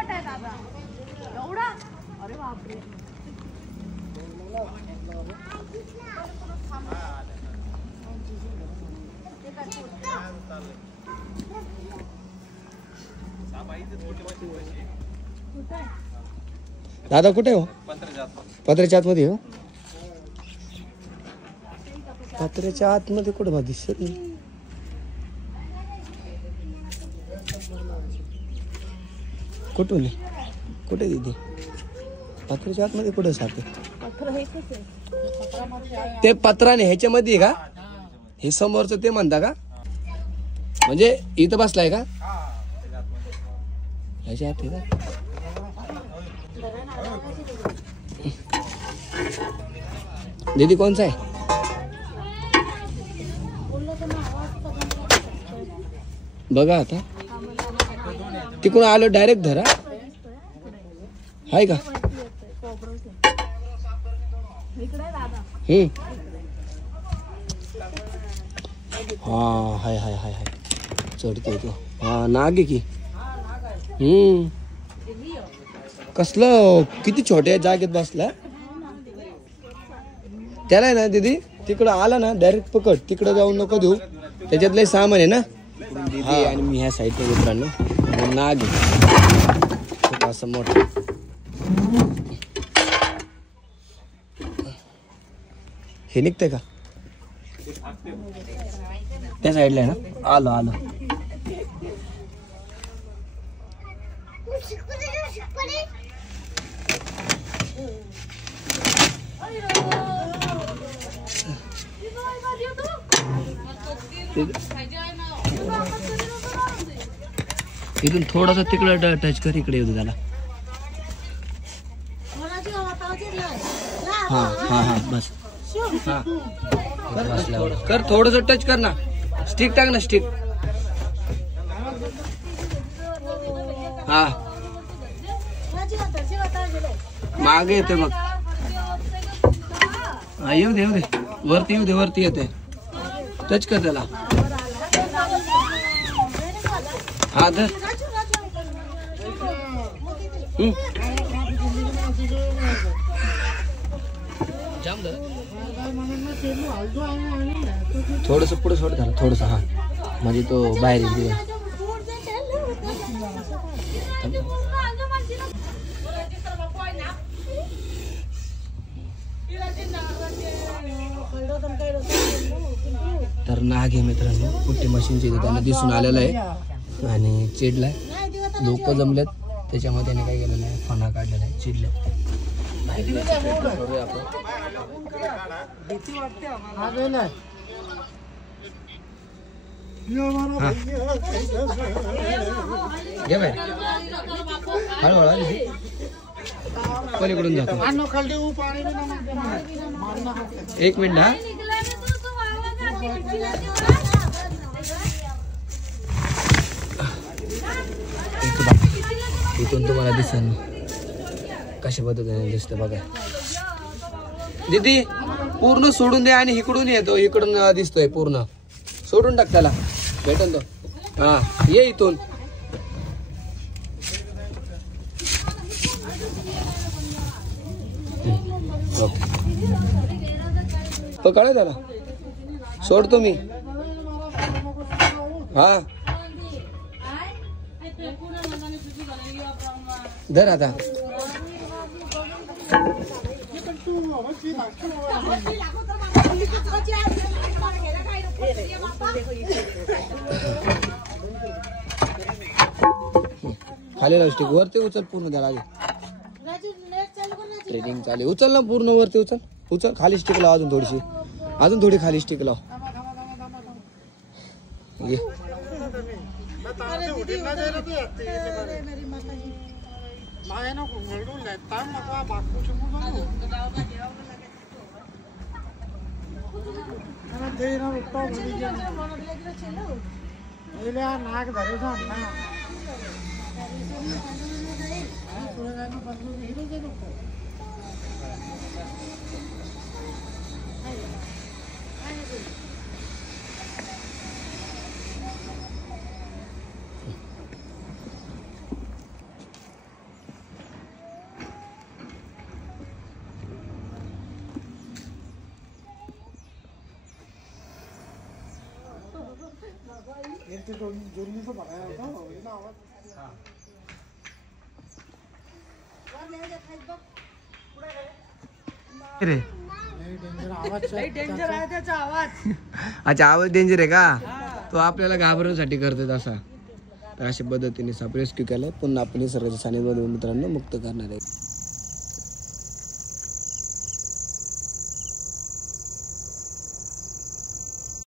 मोठा आहे दादा एवढा अरे बापरे दादा कुठे हो पत्र्याच्या आतमध्ये हो पत्र्याच्या आतमध्ये कुठे बा दिसत नाही कुठून कुठे दिदी पत्र्याच्या आतमध्ये कुठे सापे ते पत्राने ह्याच्यामध्ये का हे समोरचं ते म्हणता का म्हणजे इथं बसलाय का ह्याच्या आत आहे का दीदी कोणचा आहे बघा आता तिकडून आलो डायरेक्ट धरा हाय का हा हाय हाय हाय हाय चढते तो हा नाग आहे की कसलं किती छोट्या जागेत बसला त्याला आहे ना दीदी तिकडं आला ना डायरेक्ट पकड तिकडं जाऊन नको देऊ त्याच्यातलं सामान आहे ना दीदी आणि मी ह्या साईडला मित्रांनो नाग आहे असं मोठं हे निघतंय का त्या साईडला आहे ना आलो आलो इथून थोडासा तिकडं टच कर इकडे येऊ त्याला हा हा हा बस हा कर थोडस टच कर ना स्टिक टाक ना स्टिक हा मागे येते मग हा येऊ दे वरती येऊ दे वरती येते टच कर त्याला हा धर थोडस पुढे सोड झालं थोडस हा म्हणजे तो बाहेर येईल तर नाग आहे मित्रांनो कुठे मशीनचे त्यांना दिसून आलेलं आहे आणि चिडलाय लोक जमलेत त्याच्यामध्ये त्याने काय केलेलं आहे फणा काढलेला आहे चिडले हळूहळू पलीकडून जातो एक मिनिट हा इथून तुम्हाला दिसेल कशा पद्धतीने दिसतं बघा दीदी पूर्ण सोडून दे आणि इकडून येतो इकडून दिसतोय पूर्ण सोडून टाक त्याला भेटन तो हा ये इथून पकड त्याला सोडतो मी हा धर आता खाली स्टिक वरती उचल पूर्ण त्याला ट्रेकिंग चालू उचल ना पूर्ण वरती उचल उचल खाली स्टिक लाव अजून थोडीशी अजून थोडी खाली स्टिक लाव ये नाग धरे रे डेंजर आहे त्याचा आवाज. अच्छा आवाज डेंजर आहे का? तो आपल्याला घाबरण्यासाठी करतात असा. तर अशा पद्धतीने साप रेस्क्यू केलाय. पुन्हा आपण निसर्गाच्या सानिध्यामध्ये मित्रांनो मुक्त करणार आहे.